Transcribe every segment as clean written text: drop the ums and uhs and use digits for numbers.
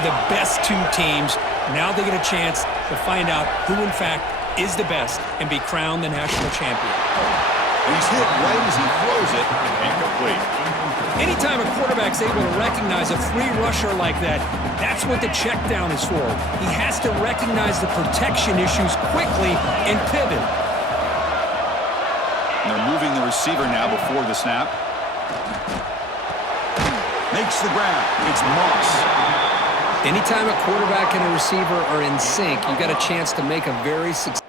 were the best two teams. Now they get a chance to find out who, in fact, is the best and be crowned the national champion. He's hit right as he throws it. Incomplete. Anytime a quarterback's able to recognize a free rusher like that, that's what the check down is for. He has to recognize the protection issues quickly and pivot. They're moving the receiver now before the snap. Makes the grab. It's Moss. Anytime a quarterback and a receiver are in sync, you got a chance to make a very successful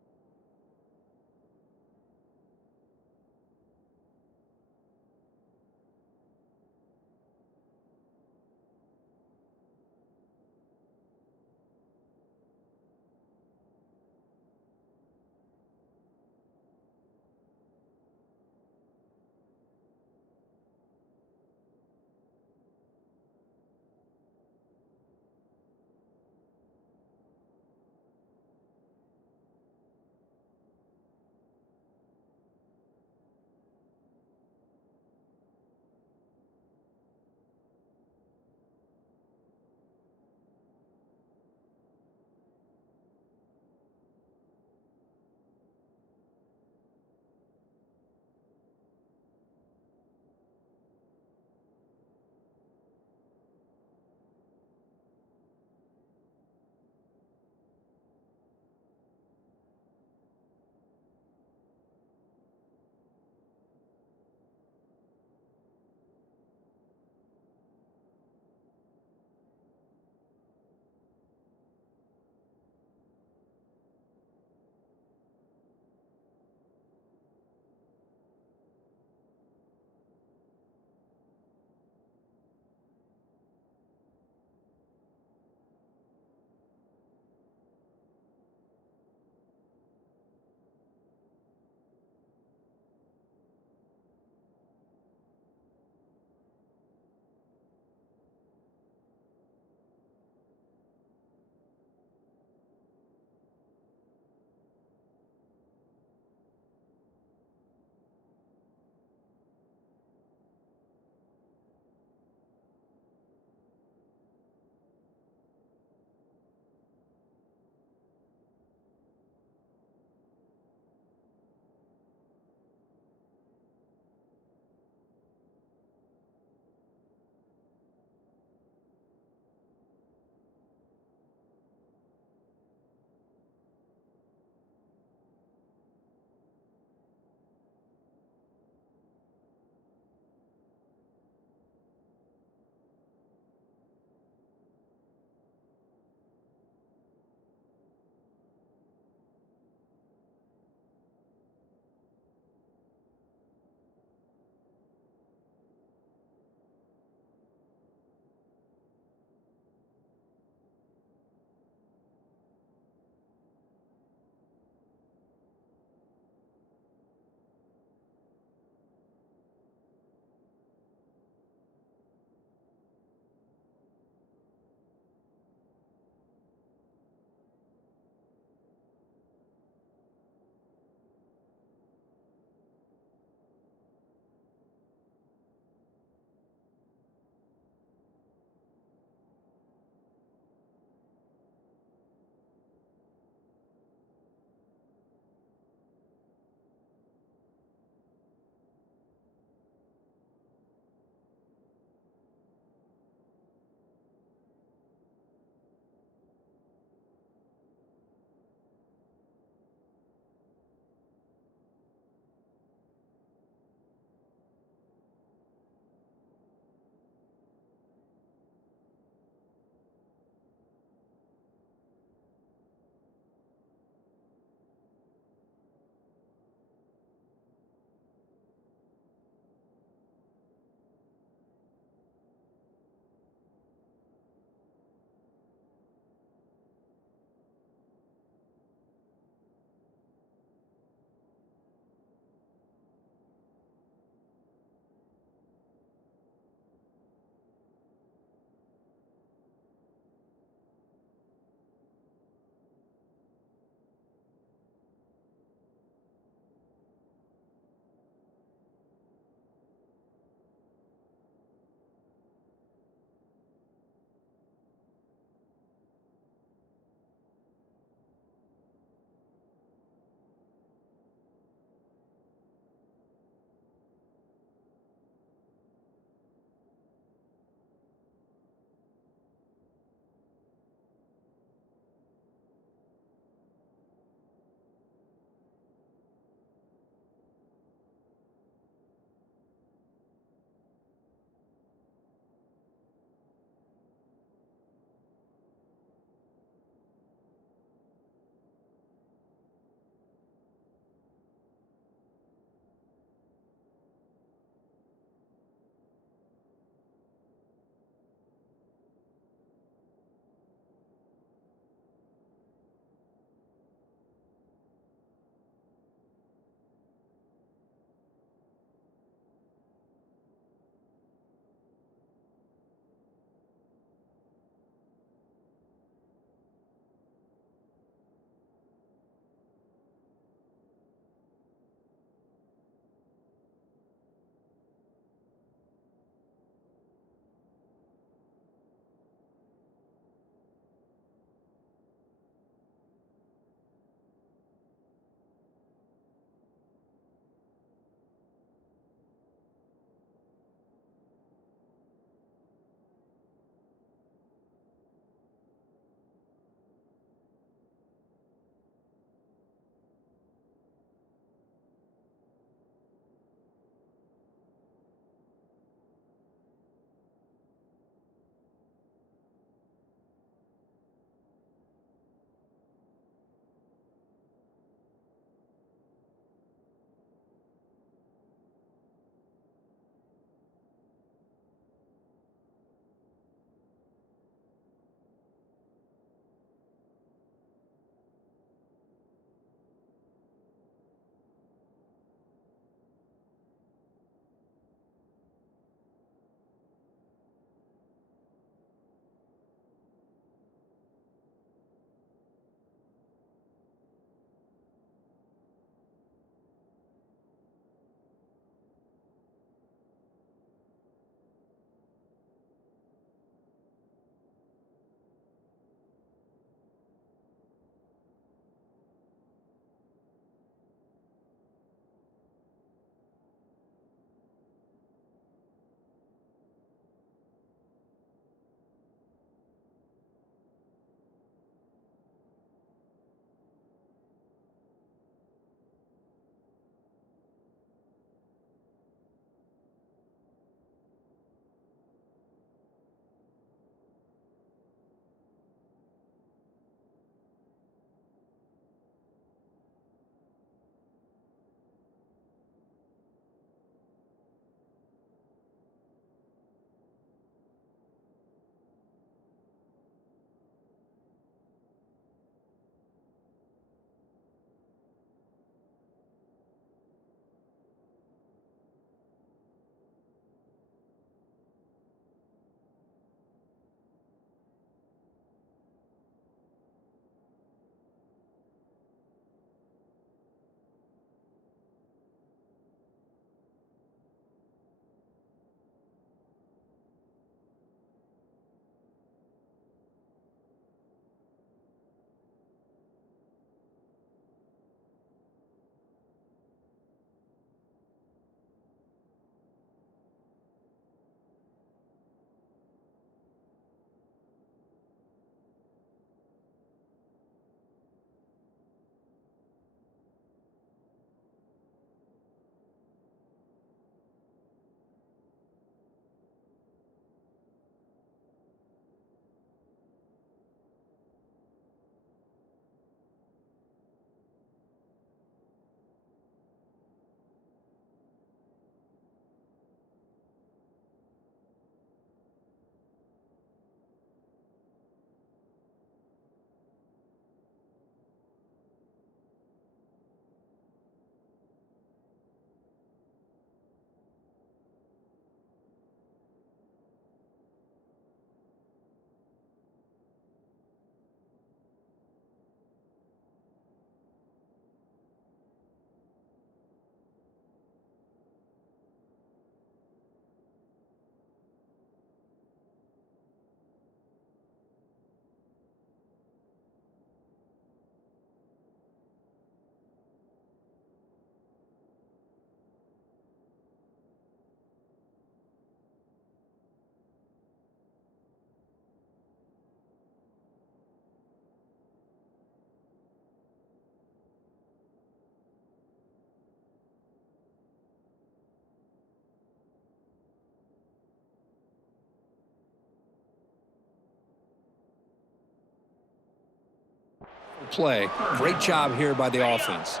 Play. Great job here by the offense.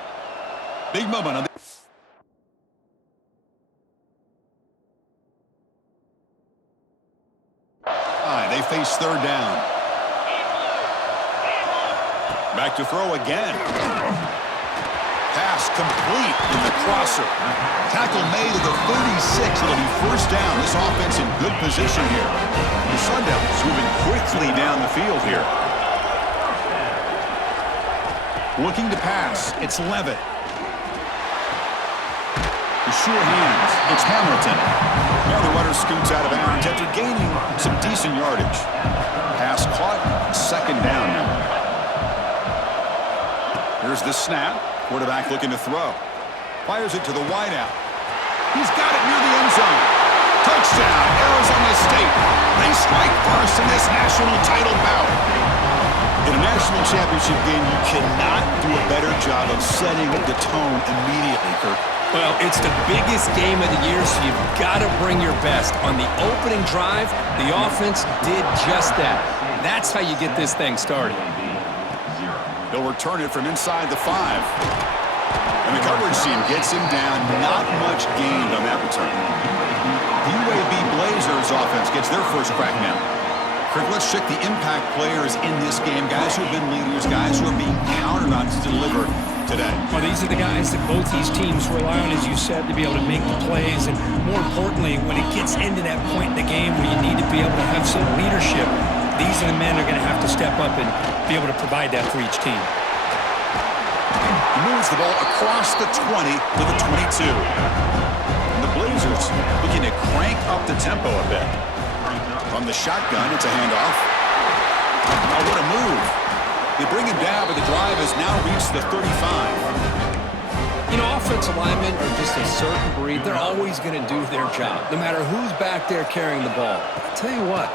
Big moment on the... They face third down. Back to throw again. Pass complete in the crosser. Tackle made at the 36. It'll be first down. This offense in good position here. The Sundowns moving quickly down the field here. Looking to pass. It's Levitt. The sure hands. It's Hamilton. Now the runner scoots out of bounds after gaining some decent yardage. Pass caught. Second down now. Here's the snap. Quarterback looking to throw. Fires it to the wideout. He's got it near the end zone. Touchdown, Arizona State. They strike first in this national title bout. In a national championship game, you cannot do a better job of setting the tone immediately, Kirk. Well, it's the biggest game of the year, so you've got to bring your best. On the opening drive, the offense did just that. That's how you get this thing started. They'll return it from inside the 5. And the coverage team gets him down. Not much gained on that return. The UAB Blazers offense gets their first crack now. Kirk, let's check the impact players in this game. Guys who have been leaders, guys who are being counted on to deliver today. Well, these are the guys that both these teams rely on, as you said, to be able to make the plays. And more importantly, when it gets into that point in the game where you need to be able to have some leadership, these are the men that are going to have to step up and be able to provide that for each team. He moves the ball across the 20 to the 22. And the Blazers looking to crank up the tempo a bit. From the shotgun, it's a handoff. Oh, what a move. They bring him down, but the drive has now reached the 35. You know, offensive linemen are just a certain breed. They're always going to do their job, no matter who's back there carrying the ball. I'll tell you what,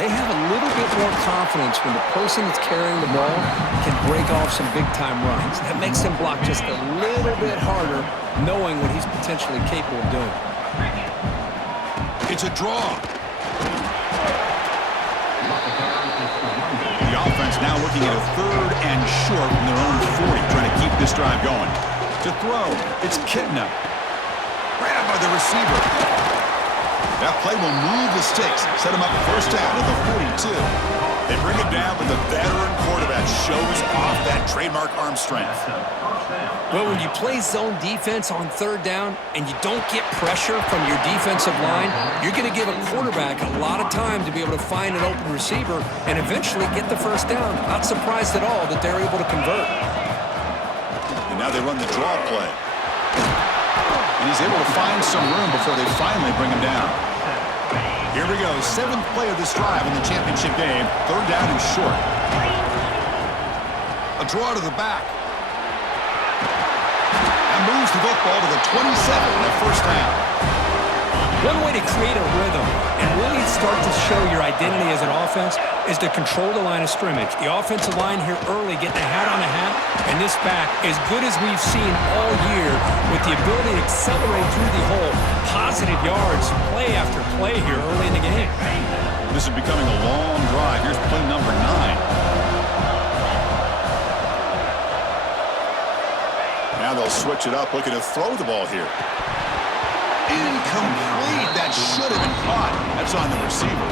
they have a little bit more confidence when the person that's carrying the ball can break off some big-time runs. That makes him block just a little bit harder, knowing what he's potentially capable of doing. It's a draw. The offense now looking at a third and short from their own 40, trying to keep this drive going. To throw, it's Kitna. Grabbed by the receiver. That play will move the sticks, set him up first down at the 42. They bring him down, but the veteran quarterback shows off that trademark arm strength. Well, when you play zone defense on third down and you don't get pressure from your defensive line, you're going to give a quarterback a lot of time to be able to find an open receiver and eventually get the first down. Not surprised at all that they're able to convert. And now they run the draw play. And he's able to find some room before they finally bring him down. Here we go, 7th play of this drive in the championship game. Third down and short. A draw to the back. And moves the football to the 27 at first down. One way to create a rhythm and really start to show your identity as an offense is to control the line of scrimmage. The offensive line here early getting a hat on a hat, and this back, as good as we've seen all year, with the ability to accelerate through the hole, positive yards, play after play here early in the game. This is becoming a long drive. Here's play number 9. Now they'll switch it up, looking to throw the ball here. Incomplete. That should have been caught. That's on the receiver.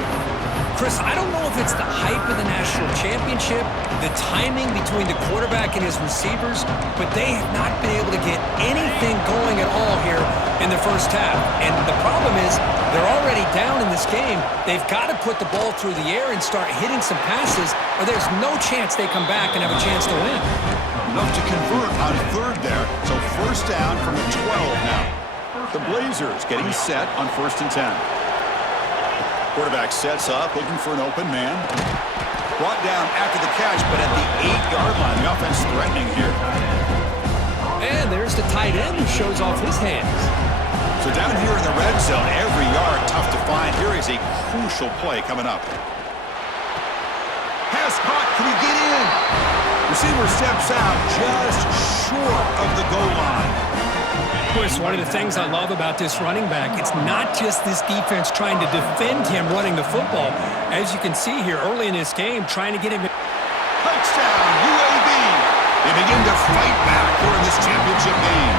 Chris, I don't know if it's the hype of the national championship, the timing between the quarterback and his receivers, but they have not been able to get anything going at all here in the first half. And the problem is they're already down in this game. They've got to put the ball through the air and start hitting some passes, or there's no chance they come back and have a chance to win. Enough to convert on third there, so first down from the 12 now. The Blazers getting set on 1st and 10. Quarterback sets up, looking for an open man. Brought down after the catch, but at the 8-yard line. The offense threatening here. And there's the tight end who shows off his hands. So down here in the red zone, every yard tough to find. Here is a crucial play coming up. Pass caught. Can he get in? Receiver steps out just short of the goal line. Chris, one of the things I love about this running back, it's not just this defense trying to defend him running the football. As you can see here early in this game, trying to get him. Touchdown, UAB. They begin to fight back here in this championship game.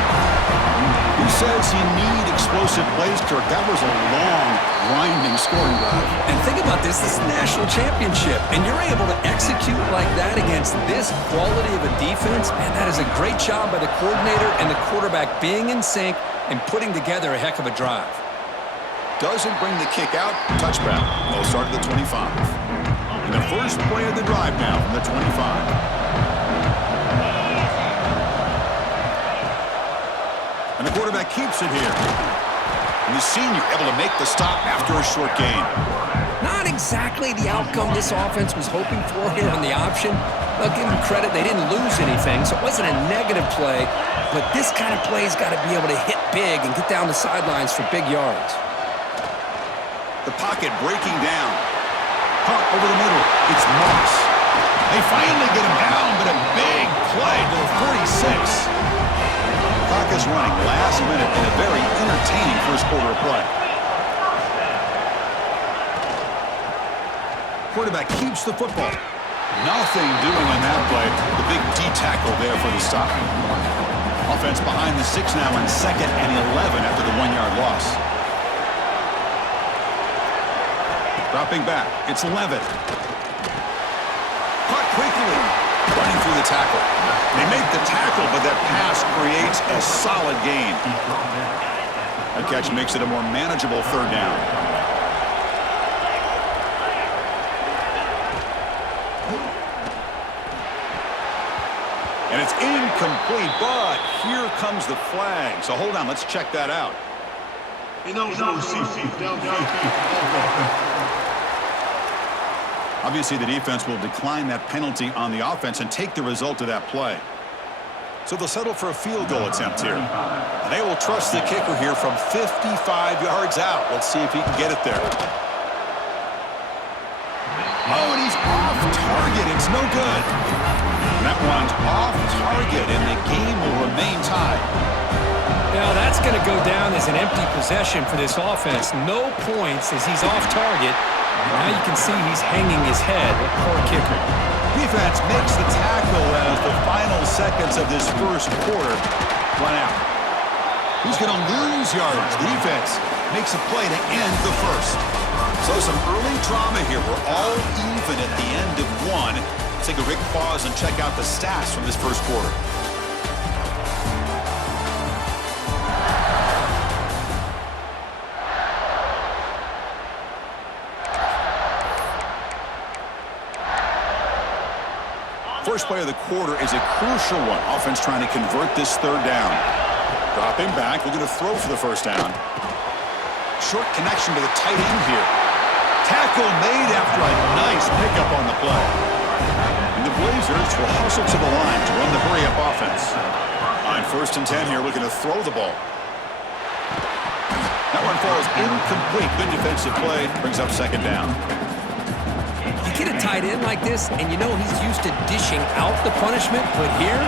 Who says you need explosive plays, Kirk? That was a long, grinding scoring drive. And think about this. This is a national championship, and you're able to execute like that against this quality of a defense. Man, that is a great job by the coordinator and the quarterback being in sync and putting together a heck of a drive. Doesn't bring the kick out. Touchdown. They'll start at the 25. And the first play of the drive now from the 25. And the quarterback keeps it here. And the senior able to make the stop after a short gain. Not exactly the outcome this offense was hoping for here on the option. I'll give them credit. They didn't lose anything, so it wasn't a negative play. But this kind of play's got to be able to hit big and get down the sidelines for big yards. The pocket breaking down. Caught over the middle. It's Moss. They finally get him down, but a big play to the 46. Clock is running last minute in a very entertaining first quarter of play. Quarterback keeps the football. Nothing doing on that play. The big D tackle there for the stop. Offense behind the 6 now in 2nd and 11 after the 1-yard loss. Dropping back. It's Levitt. Caught quickly. Running through the tackle. They make the tackle, but that pass creates a solid gain. That catch makes it a more manageable 3rd down. And it's incomplete, but here comes the flag. So hold on, let's check that out. Obviously, the defense will decline that penalty on the offense and take the result of that play. So they'll settle for a field goal attempt here. And they will trust the kicker here from 55 yards out. Let's see if he can get it there. Oh, and he's off target. It's no good. That one's off target, and the game will remain tied. Now, that's going to go down as an empty possession for this offense. No points as he's off target. Now you can see he's hanging his head. That poor kicker. Defense makes the tackle as the final seconds of this first quarter run out. Who's going to lose yards? The defense makes a play to end the first. So some early drama here. We're all even at the end of one. Let's take a quick pause and check out the stats from this first quarter. First play of the quarter is a crucial one. Offense trying to convert this 3rd down. Dropping back, looking to throw for the first down. Short connection to the tight end here. Tackle made after a nice pickup on the play. And the Blazers will hustle to the line to run the hurry-up offense. On 1st and 10 here, looking to throw the ball. That one falls incomplete. Good defensive play. Brings up 2nd down. Get a tight end like this, and you know he's used to dishing out the punishment, but here,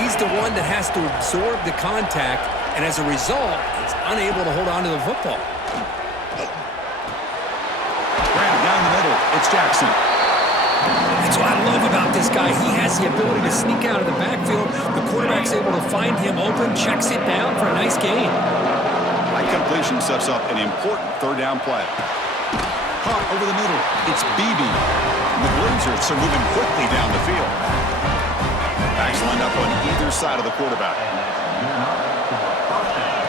he's the one that has to absorb the contact, and as a result, he's unable to hold on to the football. Grab down the middle. It's Jackson. That's what I love about this guy. He has the ability to sneak out of the backfield. The quarterback's able to find him open, checks it down for a nice gain. That completion sets up an important 3rd down play. Caught over the middle. It's Beebe. The Blazers are moving quickly down the field. Backs lined up on either side of the quarterback.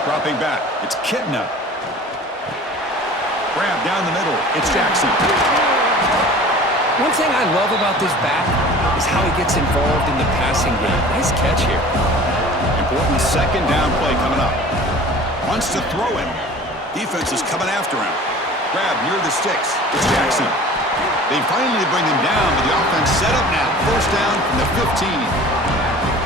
Dropping back. It's Kitna. Grab down the middle. It's Jackson. One thing I love about this back is how he gets involved in the passing game. Nice catch here. Important 2nd down play coming up. Wants to throw him. Defense is coming after him. Grab near the sticks. It's Jackson. They finally bring him down, but the offense set up now. 1st down from the 15.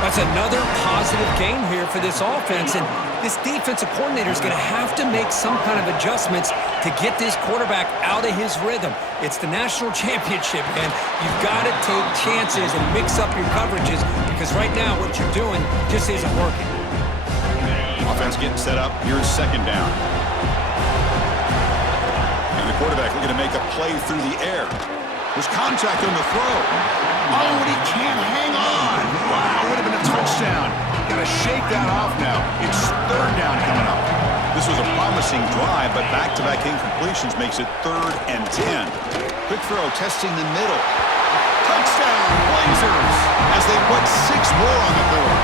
That's another positive gain here for this offense, and this defensive coordinator is going to have to make some kind of adjustments to get this quarterback out of his rhythm. It's the national championship, man. You've got to take chances and mix up your coverages because right now what you're doing just isn't working. Offense getting set up. Here's 2nd down. Quarterback looking to make a play through the air. There's contact on the throw. Oh, and he that off now. It's third down coming up. This was a promising drive, but back-to-back incompletions makes it 3rd and 10. Quick throw, testing the middle. Touchdown, Blazers, as they put 6 more on the board.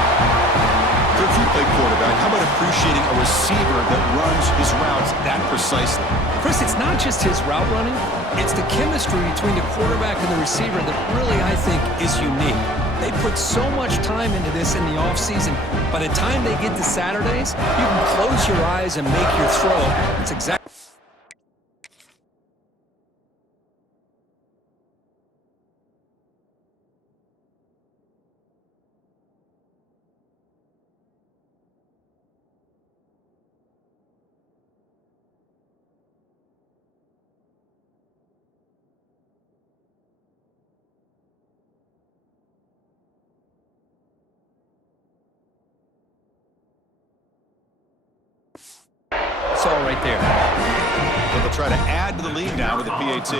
If you play quarterback, how about appreciating a receiver that runs his routes that precisely? Chris, it's not just his route running. It's the chemistry between the quarterback and the receiver that really, I think, is unique. They put so much time into this in the offseason. By the time they get to Saturdays, you can close your eyes and make your throw. It's exactly... It's all right there. So they'll try to add to the lead now with the PAT.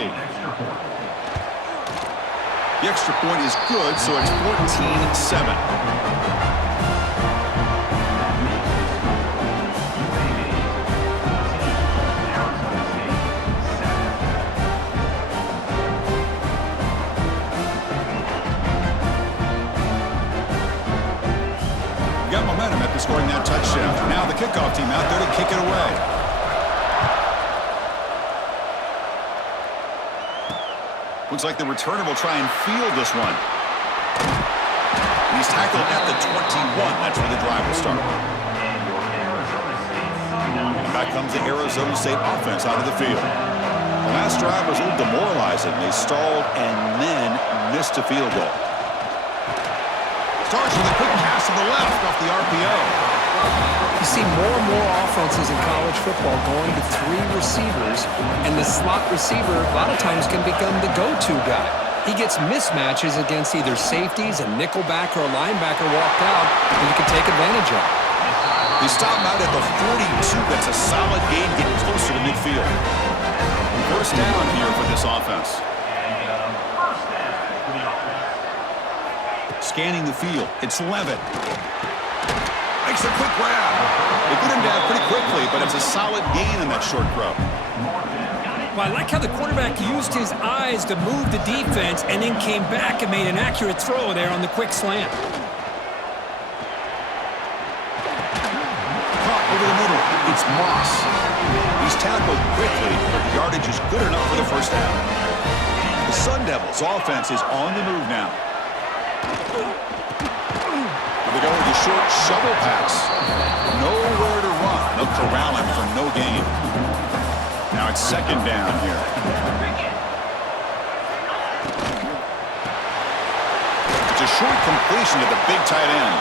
The extra point is good, so it's 14-7. Got momentum after scoring that touchdown. Now the kickoff team out there to kick it away. Looks like the returner will try and field this one. And he's tackled at the 21. That's where the drive will start. And back comes the Arizona State offense out of the field. The last drive was a little demoralizing. They stalled and then missed a field goal. Starts with a quick pass to the left off the RPO. You see more and more offenses in college football going to 3 receivers, and the slot receiver a lot of times can become the go-to guy. He gets mismatches against either safeties, a nickelback, or a linebacker walked out, and you can take advantage of it. They stop him out at the 42. That's a solid gain, getting closer to midfield. First down here for this offense. Scanning the field. It's Levitt. Makes a quick grab. They get him down pretty quickly, but it's a solid gain in that short throw. Well, I like how the quarterback used his eyes to move the defense and then came back and made an accurate throw there on the quick slant. Caught over the middle. It's Moss. He's tackled quickly, but the yardage is good enough for the first down. The Sun Devils offense is on the move now. They go with the short shovel pass. Nowhere to run. They'll corral him for no gain. Now it's second down here. It's a short completion to the big tight end.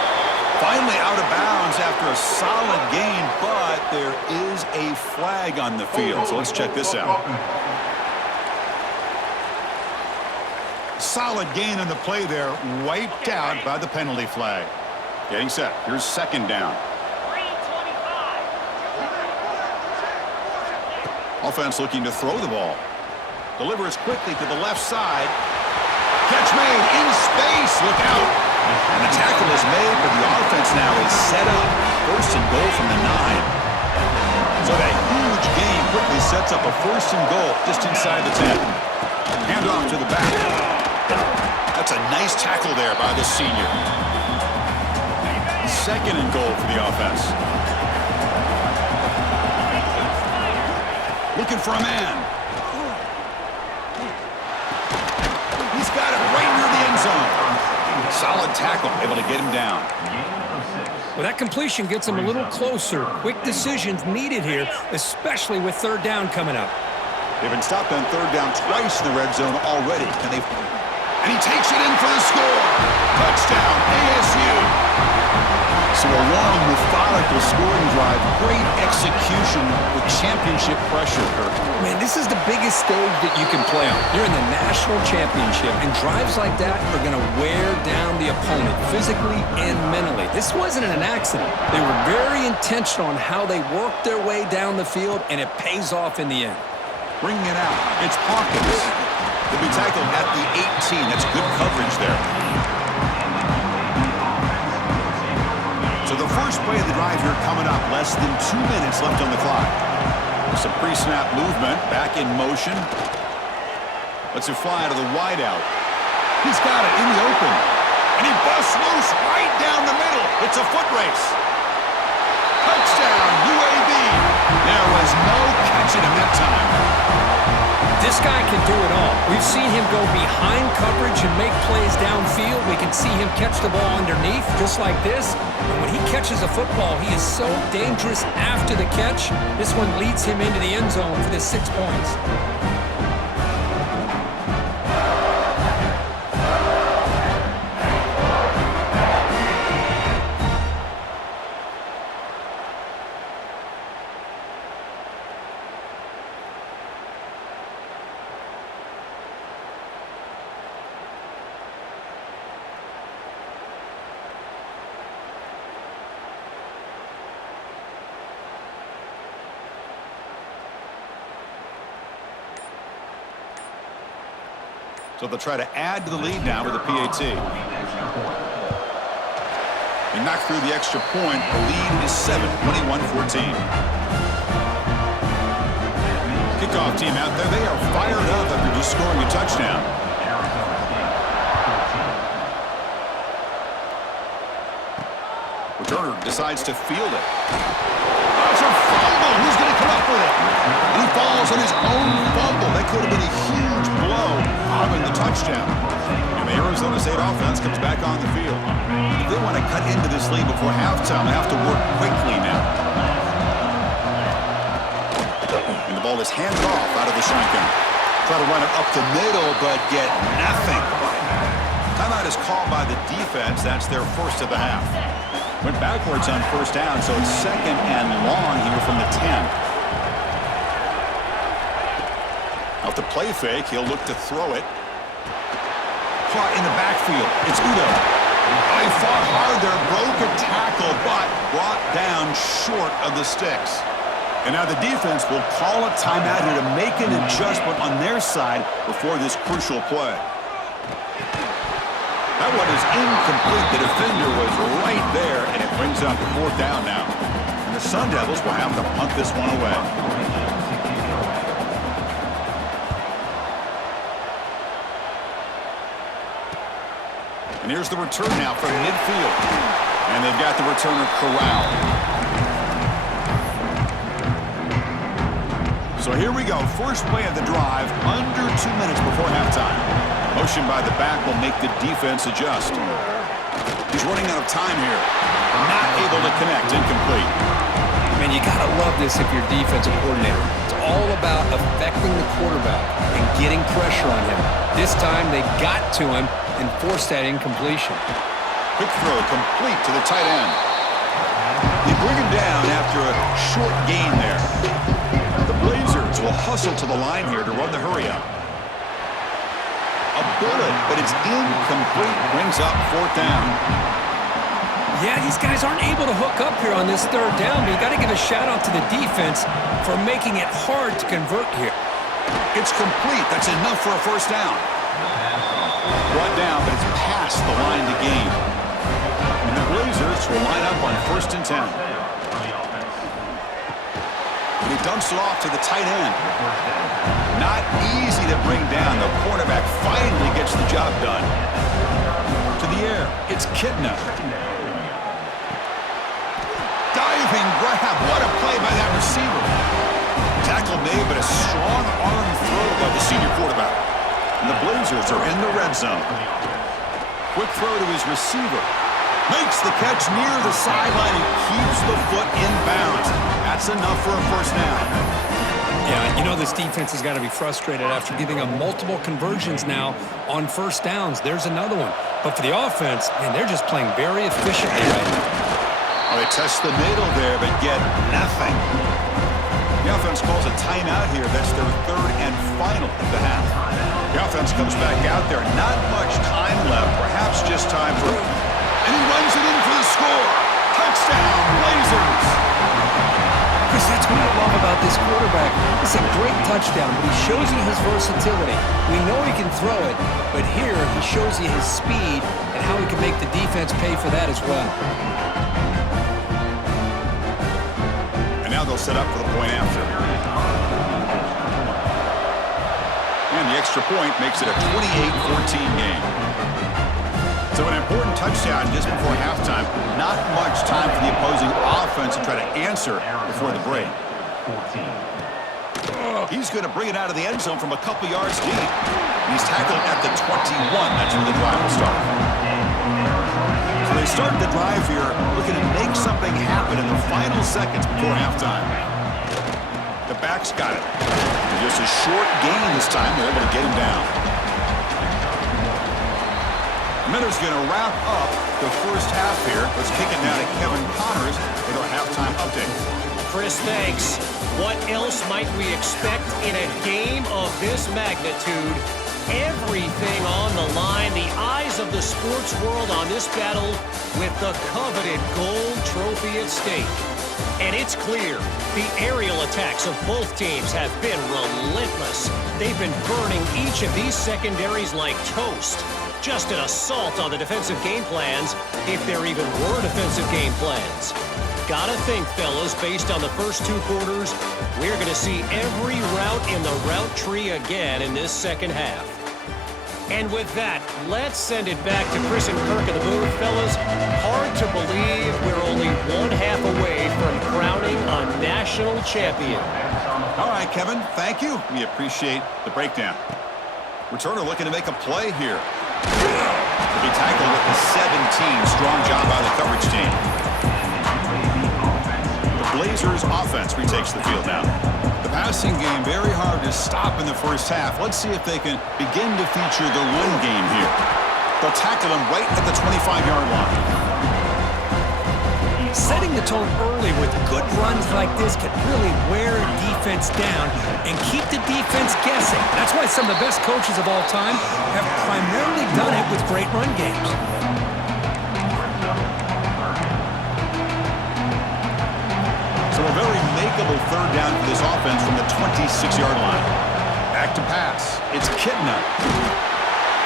Finally out of bounds after a solid gain, but there is a flag on the field. So let's check this out. Solid gain on the play there, wiped out by the penalty flag. Getting set. Here's second down. Offense looking to throw the ball. Delivers quickly to the left side. Catch made in space. Look out. And the tackle is made, but the offense now is set up. First and goal from the 9. So that huge gain quickly sets up a first and goal just inside the 10. Hand off to the back. That's a nice tackle there by the senior. Second and goal for the offense. Looking for a man. He's got it right near the end zone. Solid tackle, able to get him down. Well, that completion gets him a little closer. Quick decisions needed here, especially with third down coming up. They've been stopped on third down twice in the red zone already. Can they? And he takes it in for the score. Touchdown, ASU. So a long, methodical scoring drive. Great execution with championship pressure, Kirk. Man, this is the biggest stage that you can play on. You're in the national championship, and drives like that are going to wear down the opponent physically and mentally. This wasn't an accident. They were very intentional on how they worked their way down the field, and it pays off in the end. Bringing it out. It's Hawkins. He'll be tackled at the 18. That's good coverage there. So the first play of the drive here coming up. Less than 2 minutes left on the clock. Some pre-snap movement. Back in motion. Lets it fly to the wideout. He's got it in the open. And he busts loose right down the middle. It's a foot race. Touchdown, UAB. There was no catching him that time. This guy can do it all. We've seen him go behind coverage and make plays downfield. We can see him catch the ball underneath, just like this. And when he catches a football, he is so dangerous after the catch. This one leads him into the end zone for the 6 points. So they'll try to add to the lead now with a PAT. They knock through the extra point. The lead is 7, 21-14. Kickoff team out there. They are fired up after just scoring a touchdown. Returner decides to field it. It's a fumble. Who's going to come up with it? And he falls on his own fumble. That could have been a huge blow, robbing the touchdown. And the Arizona State offense comes back on the field. If they want to cut into this lead before halftime, they have to work quickly now. And the ball is handed off out of the shotgun. Try to run it up the middle, but get nothing. Timeout is called by the defense. That's their first of the half. Went backwards on first down, so it's 2nd and long here from the 10. Off the play fake, he'll look to throw it. Caught in the backfield. It's Udo. He fought hard there, broke a tackle, but brought down short of the sticks. And now the defense will call a timeout here to make an adjustment on their side before this crucial play. That one is incomplete. The defender was right there, and it brings up 4th down now. And the Sun Devils will have to punt this one away. And here's the return now from midfield. And they've got the returner corralled. So here we go. First play of the drive, under 2 minutes before halftime. Motion by the back will make the defense adjust. He's running out of time here. Not able to connect. Incomplete. Man, you gotta love this if you're defensive coordinator. It's all about affecting the quarterback and getting pressure on him. This time they got to him and forced that incompletion. Quick throw complete to the tight end. They bring him down after a short gain there. The Blazers will hustle to the line here to run the hurry up. A bullet, but it's incomplete. Brings up 4th down. Yeah, these guys aren't able to hook up here on this 3rd down, but you got to give a shout-out to the defense for making it hard to convert here. It's complete. That's enough for a 1st down. Brought down, but it's past the line to gain. And the Blazers will line up on 1st and 10. And he dumps it off to the tight end. Not easy to bring down. The cornerback finally gets the job done. To the air, it's Kitna. Diving grab. What a play by that receiver. Tackle made, but a strong arm throw by the senior quarterback. And the Blazers are in the red zone. Quick throw to his receiver. Makes the catch near the sideline and keeps the foot in bounds. That's enough for a 1st down. Yeah, you know this defense has got to be frustrated after giving them multiple conversions now on 1st downs. There's another one. But for the offense, man, they're just playing very efficiently right now. Oh, they test the middle there, but get nothing. The offense calls a timeout here. That's their 3rd and final of the half. The offense comes back out there. Not much time left. Perhaps just time for... And he runs it in for the score. Touchdown, Blazers. Chris, that's what I love about this quarterback. It's a great touchdown, but he shows you his versatility. We know he can throw it, but here he shows you his speed and how he can make the defense pay for that as well. Now they'll set up for the point after. And the extra point makes it a 28-14 game. So an important touchdown just before halftime. Not much time for the opposing offense to try to answer before the break. He's going to bring it out of the end zone from a couple yards deep. And he's tackled at the 21. That's where the drive will start. So they start the drive here looking to make something happen in the final seconds before halftime. The back's got it. Just a short gain this time. They're able to get him down. Miller's going to wrap up the first half here. Let's kick it down to Kevin Connors with our halftime update. Chris, thanks. What else might we expect in a game of this magnitude? Everything on the line. The eyes of the sports world on this battle with the coveted gold trophy at stake. And it's clear the aerial attacks of both teams have been relentless. They've been burning each of these secondaries like toast. Just an assault on the defensive game plans, if there even were defensive game plans. Gotta think, fellas, based on the first two quarters, we're going to see every route in the route tree again in this second half. And with that, let's send it back to Chris and Kirk in the booth. Fellas, hard to believe we're only one half away from crowning a national champion. All right, Kevin, thank you. We appreciate the breakdown. Returner looking to make a play here. He'll be tackled at the 17. Strong job by the coverage team. The Blazers offense retakes the field now. The passing game very hard to stop in the first half. Let's see if they can begin to feature the run game here. They'll tackle him right at the 25-yard line. Setting the tone early with good runs like this can really wear a defense down and keep the defense guessing. That's why some of the best coaches of all time have primarily done it with great run games. So a very makeable third down for this offense from the 26-yard line. Back to pass. It's Kitna.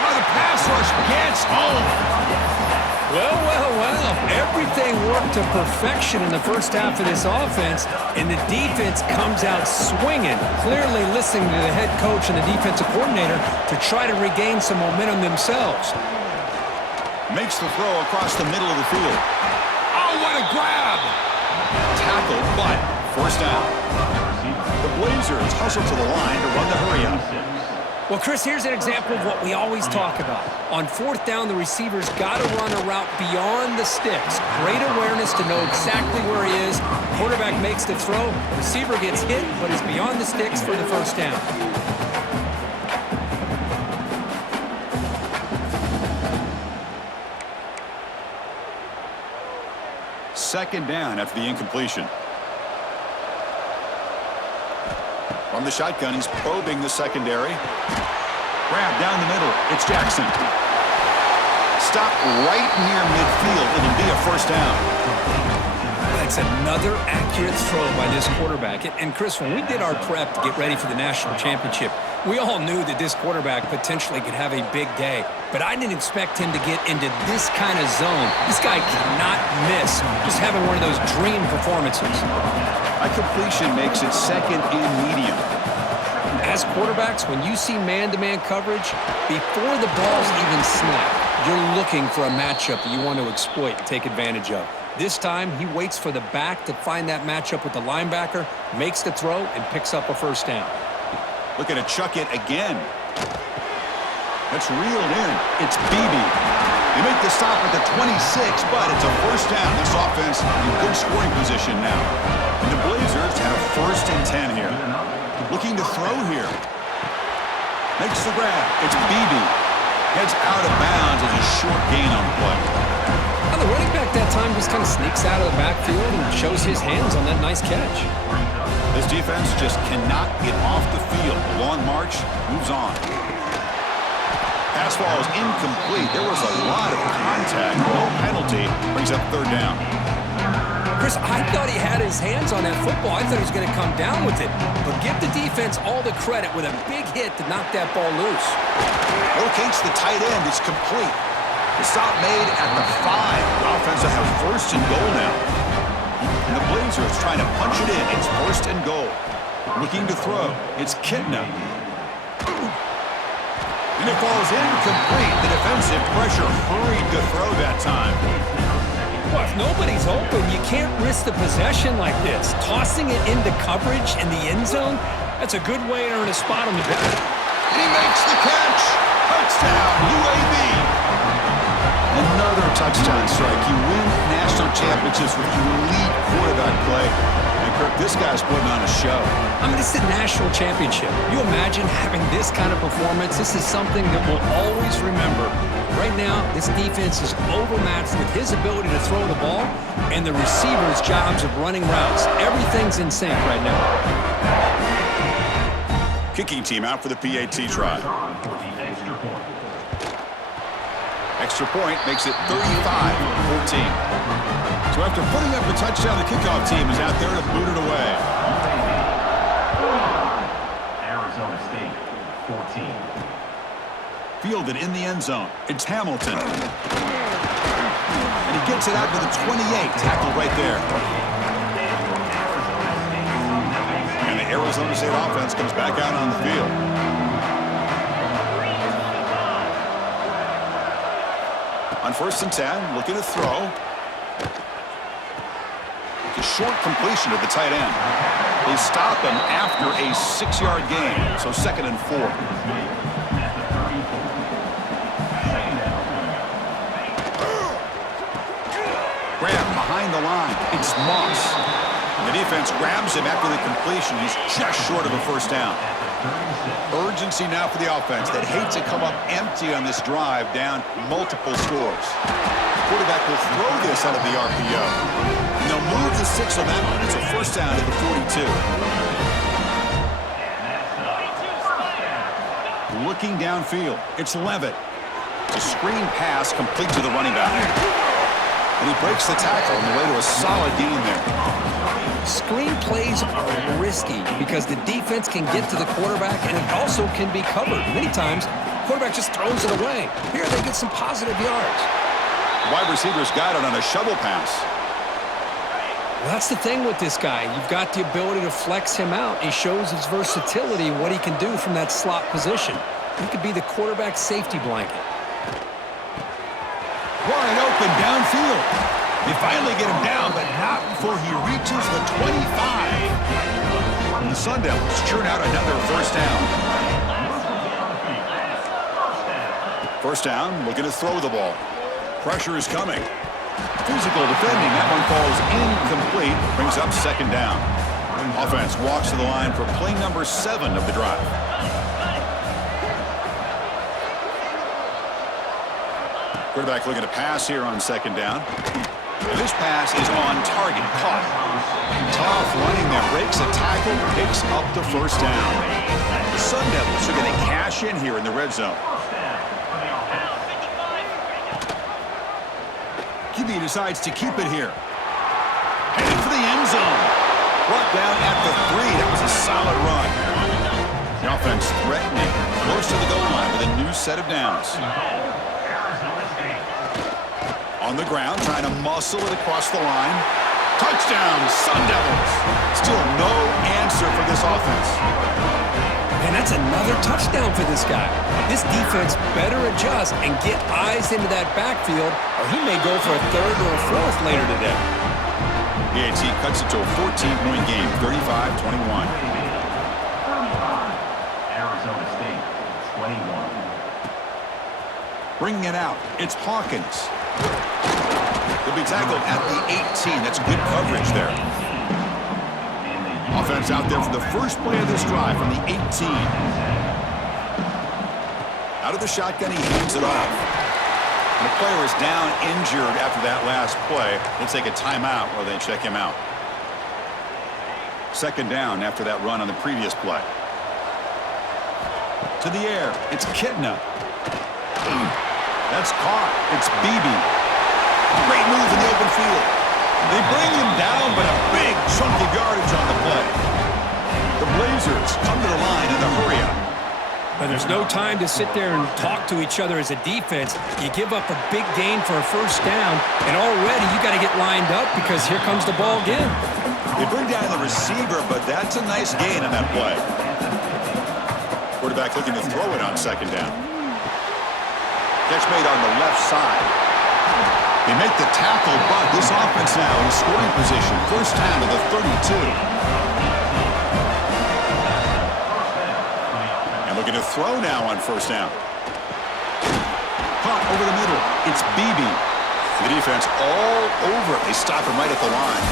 Oh, the pass rush gets home. Well. Everything worked to perfection in the first half of this offense, and the defense comes out swinging, clearly listening to the head coach and the defensive coordinator to try to regain some momentum themselves. Makes the throw across the middle of the field. Oh, what a grab! Tackled, but first down. The Blazers hustle to the line to run the hurry-up. Well, Chris, here's an example of what we always talk about. On fourth down, the receiver's got to run a route beyond the sticks. Great awareness to know exactly where he is. Quarterback makes the throw. Receiver gets hit, but is beyond the sticks for the first down. Second down after the incompletion. From the shotgun, he's probing the secondary. Grab down the middle. It's Jackson. Stop right near midfield. It'll be a first down. That's another accurate throw by this quarterback. And Chris, when we did our prep to get ready for the national championship, we all knew that this quarterback potentially could have a big day. But I didn't expect him to get into this kind of zone. This guy cannot miss. Just having one of those dream performances. A completion makes it second and medium. As quarterbacks, when you see man-to-man coverage, before the ball's even snapped, you're looking for a matchup that you want to exploit and take advantage of. This time, he waits for the back to find that matchup with the linebacker, makes the throw, and picks up a first down. Looking to chuck it again. That's reeled in. It's Beebe. They make the stop at the 26, but it's a first down. This offense in good scoring position now. And the Blazers have first and 10 here. Looking to throw here. Makes the grab. It's Beebe. Heads out of bounds as a short gain on the play. Now the running back that time just kind of sneaks out of the backfield and shows his hands on that nice catch. This defense just cannot get off the field. The long march moves on. Pass ball is incomplete. There was a lot of contact. No penalty. Brings up third down. Chris, I thought he had his hands on that football. I thought he was going to come down with it. But give the defense all the credit with a big hit to knock that ball loose. Locates the tight end. It's complete. The stop made at the 5. The offense will have first and goal now. And the Blazers trying to punch it in. It's 1st and goal. Looking to throw. It's Kitna. And it falls incomplete. The defensive pressure hurried to throw that time. Well, if nobody's open, you can't risk the possession like this. Tossing it into coverage in the end zone, that's a good way to earn a spot on the bench. And he makes the catch. Touchdown, UAB. Another touchdown strike. You win national championships with elite quarterback play. And Kirk, this guy's putting on a show. I mean, this is a national championship. You imagine having this kind of performance? This is something that we'll always remember. Right now, this defense is overmatched with his ability to throw the ball and the receivers' jobs of running routes. Everything's in sync right now. Kicking team out for the PAT try. Extra point makes it 35-14. So after putting up a touchdown, the kickoff team is out there to boot it away. Arizona State, 14. Fielded in the end zone. It's Hamilton. And he gets it out to the 28. Tackled right there. And the Arizona State offense comes back out on the field. On 1st and 10, looking to throw. It's a short completion to the tight end. They stop him after a 6-yard gain, so 2nd and 4. Graham behind the line. It's Moss. The defense grabs him after the completion. He's just short of a 1st down. Urgency now for the offense that hates to come up empty on this drive, down multiple scores. The quarterback will throw this out of the RPO. And they'll move the 6 on that one. It's a 1st down to the 42. Looking downfield. It's Levitt. It's a screen pass complete to the running back. And he breaks the tackle on the way to a solid gain there. Screen plays are risky because the defense can get to the quarterback and it also can be covered. Many times, the quarterback just throws it away. Here they get some positive yards. Wide receivers got it on a shovel pass. Well, that's the thing with this guy. You've got the ability to flex him out. He shows his versatility, what he can do from that slot position. He could be the quarterback's safety blanket. Wide open downfield. They finally get him down, but not before he reaches the 25. And the Sun Devils churn out another 1st down. 1st down, looking to throw the ball. Pressure is coming. Physical defending. That one falls incomplete. Brings up 2nd down. Offense walks to the line for play number 7 of the drive. Quarterback looking to pass here on 2nd down. And this pass is on target. Caught. Tough running there. Breaks a tackle. Picks up the 1st down. The Sun Devils are going to cash in here in the red zone. QB decides to keep it here. Heading for the end zone. Brought down at the 3. That was a solid run. The offense threatening. Close to the goal line with a new set of downs. On the ground, trying to muscle it across the line. Touchdown, Sun Devils. Still no answer for this offense. Man, that's another touchdown for this guy. This defense better adjust and get eyes into that backfield, or he may go for a 3rd or a 4th later today. PAT cuts it to a 14-point game, 35-21. Arizona State, 21. Bringing it out, it's Hawkins. He'll be tackled at the 18. That's good coverage there. Offense out there for the first play of this drive from the 18. Out of the shotgun, he hands it off. And the player is down injured after that last play. They'll take a timeout while they check him out. 2nd down after that run on the previous play. To the air, it's Kitna. That's caught. It's Beebe. Great move in the open field. They bring him down, but a big chunk of yardage on the play. The Blazers come to the line in the hurry-up. But there's no time to sit there and talk to each other as a defense. You give up a big gain for a first down, and already you got to get lined up because here comes the ball again. They bring down the receiver, but that's a nice gain on that play. Quarterback looking to throw it on second down. Catch made on the left side. They make the tackle, but this offense now in scoring position. First down to the 32. And looking to throw now on first down. Caught over the middle. It's Beebe. The defense all over it. They stop him right at the line.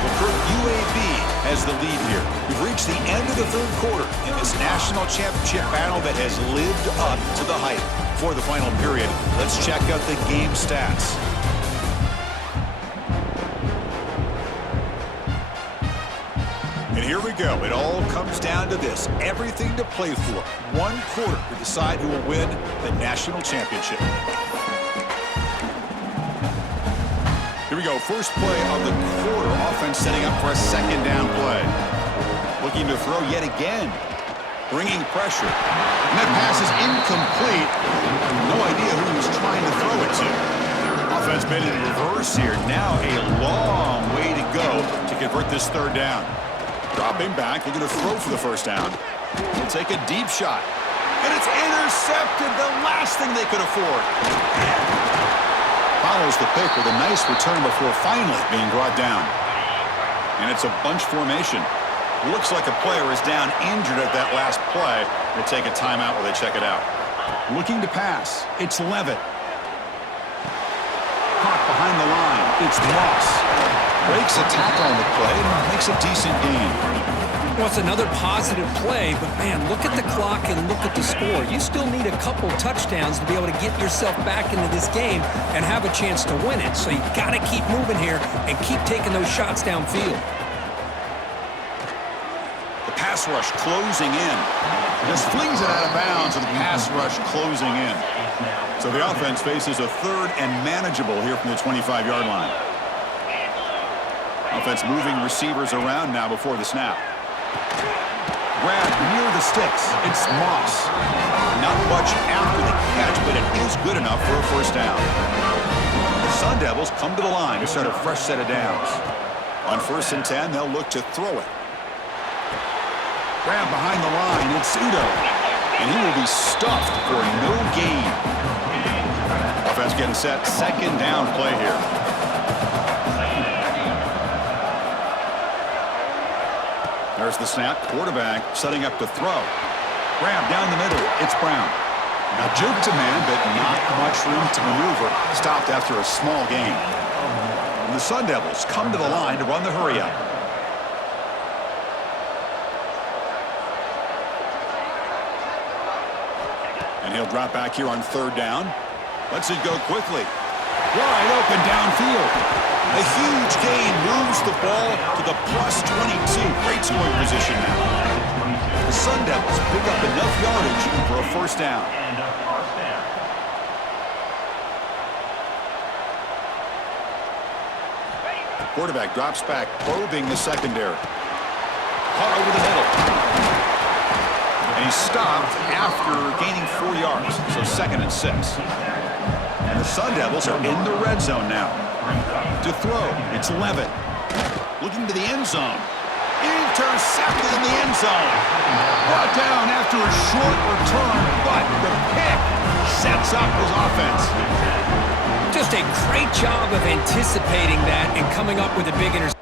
Well, Kurt, UAB has the lead here. We've reached the end of the third quarter in this national championship battle that has lived up to the hype. For the final period, let's check out the game stats. And here we go. It all comes down to this. Everything to play for. One quarter to decide who will win the national championship. Here we go. First play of the quarter. Offense setting up for a second down play. Looking to throw yet again. Bringing pressure. And that pass is incomplete. No idea who he was trying to throw it to. Offense made it in reverse here. Now a long way to go to convert this third down. Dropping back, looking to throw for the first down. He'll take a deep shot. And it's intercepted, the last thing they could afford. Follows the pick with a nice return before finally being brought down. And it's a bunch formation. Looks like a player is down injured at that last play. They take a timeout while they check it out. Looking to pass. It's Levitt. Caught behind the line. It's Moss. Breaks a tackle on the play and makes a decent gain. Well, it's another positive play, but man, look at the clock and look at the score. You still need a couple touchdowns to be able to get yourself back into this game and have a chance to win it. So you got to keep moving here and keep taking those shots downfield. Pass rush closing in. Just flings it out of bounds with the pass rush closing in. So the offense faces a third and manageable here from the 25-yard line. Offense moving receivers around now before the snap. Grab near the sticks. It's Moss. Not much after the catch, but it is good enough for a first down. The Sun Devils come to the line to start a fresh set of downs. On 1st and 10, they'll look to throw it. Grab behind the line, it's Udo. And he will be stuffed for no gain. Offense getting set, second down play here. There's the snap, quarterback setting up to throw. Grab down the middle, it's Brown. Now juke to man, but not much room to maneuver. Stopped after a small gain. And the Sun Devils come to the line to run the hurry-up. And he'll drop back here on third down. Lets it go quickly. Wide open downfield. A huge gain moves the ball to the +22. Great scoring position now. The Sun Devils pick up enough yardage for a first down. Quarterback drops back, probing the secondary. Caught over the middle. And he stopped after gaining 4 yards, so 2nd and 6. And the Sun Devils are in the red zone now. To throw, it's Levitt. Looking to the end zone. Intercepted in the end zone. Brought down after a short return, but the pick sets up his offense. Just a great job of anticipating that and coming up with a big interception.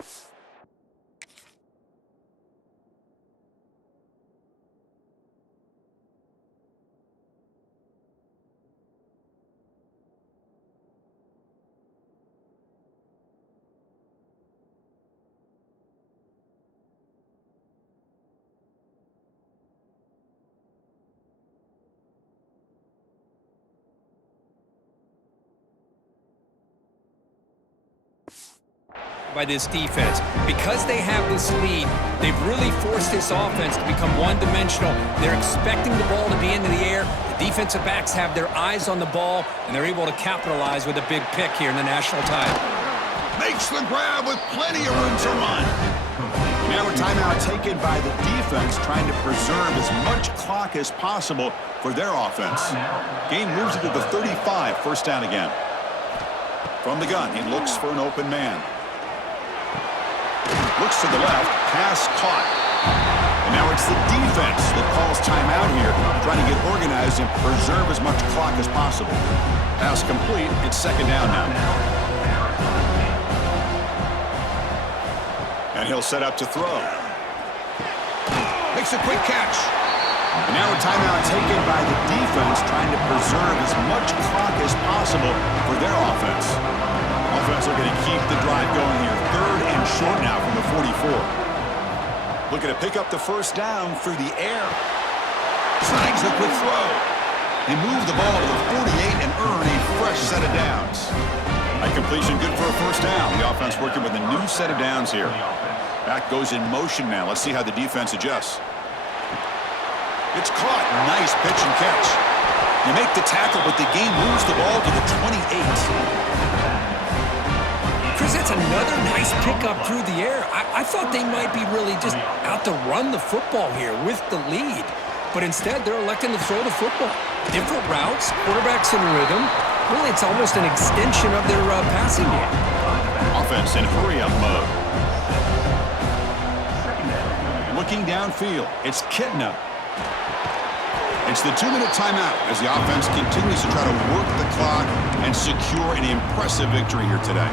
By this defense. Because they have this lead, they've really forced this offense to become one-dimensional. They're expecting the ball to be into the air. The defensive backs have their eyes on the ball, and they're able to capitalize with a big pick here in the national title. Makes the grab with plenty of room to run. Now a timeout taken by the defense, trying to preserve as much clock as possible for their offense. Game moves it to the 35, first down again. From the gun, he looks for an open man. Looks to the left, pass caught. And now it's the defense that calls timeout here, trying to get organized and preserve as much clock as possible. Pass complete, it's second down now. And he'll set up to throw. Makes a quick catch. And now a timeout taken by the defense, trying to preserve as much clock as possible for their offense. Offense looking to keep the drive going here. Third and short now from the 44. Looking to pick up the first down through the air. Snags the quick throw. They move the ball to the 48 and earn a fresh set of downs. That completion good for a first down. The offense working with a new set of downs here. Back goes in motion now. Let's see how the defense adjusts. It's caught. Nice pitch and catch. You make the tackle, but the game moves the ball to the 28. Chris, that's another nice pickup through the air. I thought they might be really just out to run the football here with the lead. But instead, they're electing to throw the football. Different routes, quarterbacks in rhythm. Really, it's almost an extension of their passing game. Offense in hurry-up mode. Looking downfield, it's Kitna. It's the 2-minute timeout as the offense continues to try to work the clock and secure an impressive victory here today.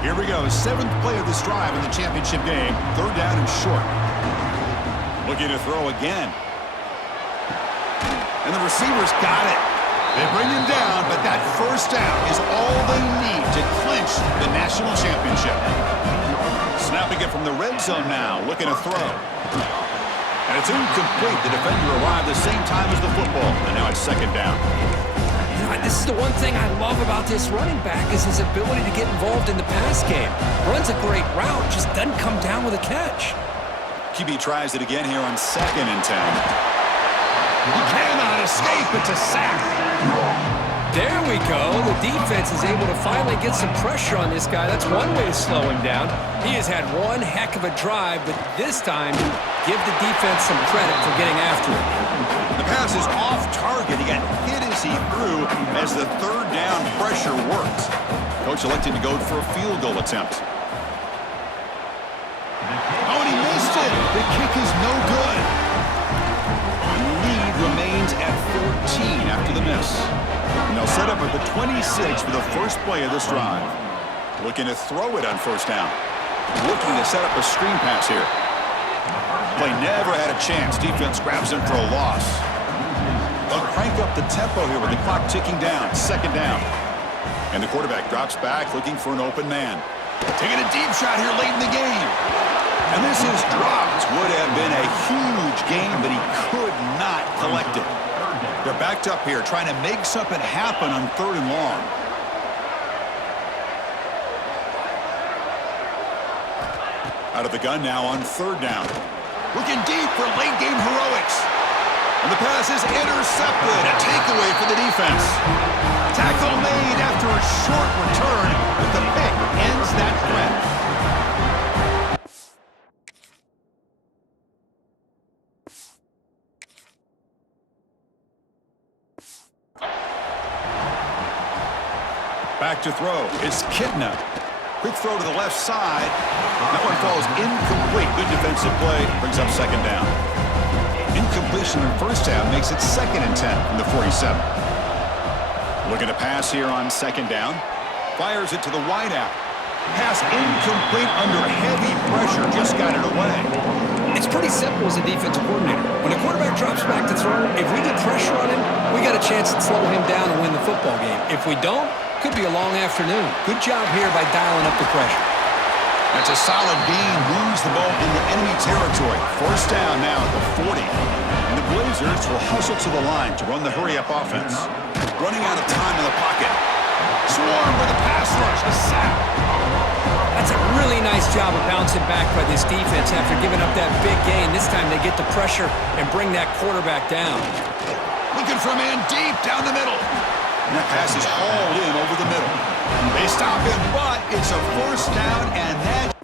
Here we go, 7th play of this drive in the championship game. Third down and short. Looking to throw again. And the receivers got it. They bring him down, but that first down is all they need to clinch the national championship. Snapping it from the red zone now, looking to throw. And it's incomplete. The defender arrived the same time as the football, and now it's second down. This is the one thing I love about this running back is his ability to get involved in the pass game. Runs a great route, just doesn't come down with a catch. QB tries it again here on 2nd and 10. He cannot escape. It's a sack. There we go. The defense is able to finally get some pressure on this guy. That's one way to slow him down. He has had one heck of a drive, but this time, give the defense some credit for getting after him. The pass is off target. He got hit as he threw as the third down pressure worked. Coach elected to go for a field goal attempt. Oh, and he missed it. The kick is no good. The lead remains at 14 after the miss. And they'll set up at the 26 for the first play of this drive. Looking to throw it on first down. Looking to set up a screen pass here. Play never had a chance. Defense grabs him for a loss. They'll crank up the tempo here with the clock ticking down. Second down. And the quarterback drops back looking for an open man. Taking a deep shot here late in the game. And this is dropped. Would have been a huge game, but he could not collect it. They're backed up here trying to make something happen on 3rd and long. Out of the gun now on 3rd down. Looking deep for late game heroics. And the pass is intercepted. A takeaway for the defense. Tackle made after a short return, but the pick ends that threat. Back to throw. It's Kitna. Quick throw to the left side. That one falls incomplete. Good defensive play. Brings up second down. Incompletion in first half makes it 2nd and 10 from the 47. Looking to pass here on 2nd down. Fires it to the wide out. Pass incomplete under heavy pressure. Just got it away. It's pretty simple as a defensive coordinator. When a quarterback drops back to throw, if we get pressure on him, we got a chance to slow him down and win the football game. If we don't, could be a long afternoon. Good job here by dialing up the pressure. That's a solid gain. Moves the ball into enemy territory. First down now at the 40. And the Blazers will hustle to the line to run the hurry-up offense. Running out of time in the pocket. Swarm with a pass rush. A sack. That's a really nice job of bouncing back by this defense after giving up that big gain. This time they get the pressure and bring that quarterback down. Looking for a man deep down the middle. And that pass is hauled in over the middle. They stop him, but it's a first down, and that...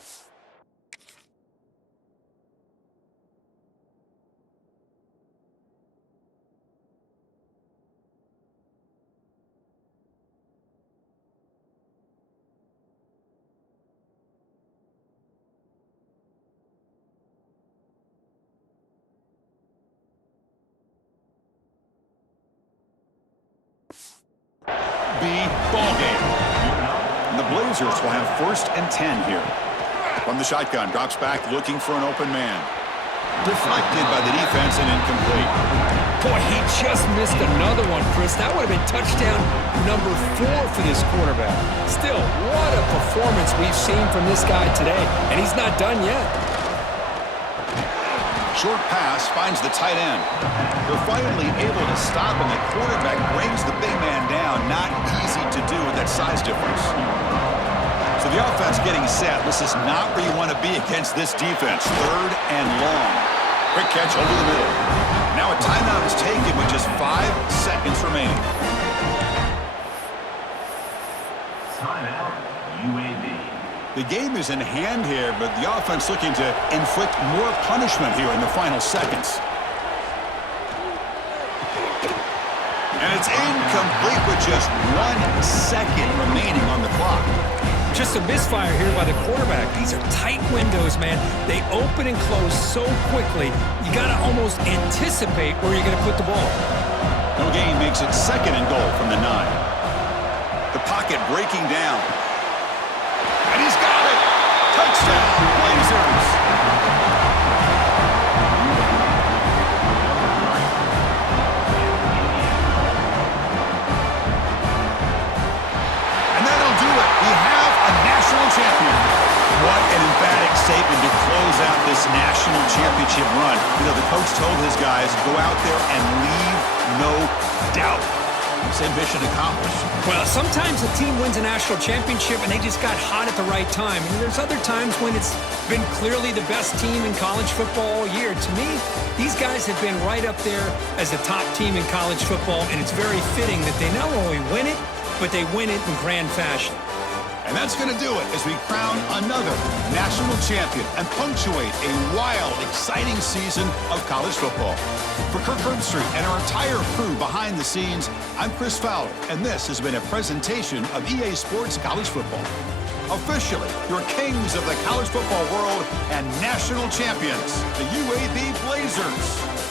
be ball game. And the Blazers will have 1st and 10 here. From the shotgun, drops back looking for an open man. Deflected by the defense and incomplete. Boy, he just missed another one, Chris. That would have been touchdown number 4 for this quarterback. Still, what a performance we've seen from this guy today, and he's not done yet. Short pass finds the tight end. They're finally able to stop, and the quarterback brings the big man down. Not easy to do with that size difference. So the offense getting set. This is not where you want to be against this defense. 3rd and long. Quick catch over the middle. Now a timeout is taken with just 5 seconds remaining. Timeout, UAB. The game is in hand here, but the offense looking to inflict more punishment here in the final seconds. And it's incomplete with just 1 second remaining on the clock. Just a misfire here by the quarterback. These are tight windows, man. They open and close so quickly, you got to almost anticipate where you're going to put the ball. No gain makes it 2nd and goal from the 9. The pocket breaking down. And he's got it! Touchdown, Blazers! And that'll do it. We have a national champion. What an emphatic statement to close out this national championship run. You know, the coach told his guys, go out there and leave no doubt. Said mission accomplished. Well, sometimes a team wins a national championship and they just got hot at the right time. And there's other times when it's been clearly the best team in college football all year. To me, these guys have been right up there as the top team in college football, and it's very fitting that they not only win it, but they win it in grand fashion. And that's going to do it as we crown another national champion and punctuate a wild, exciting season of college football. For Kirk Herbstreit and our entire crew behind the scenes, I'm Chris Fowler, and this has been a presentation of EA Sports College Football. Officially, your kings of the college football world and national champions, the UAB Blazers.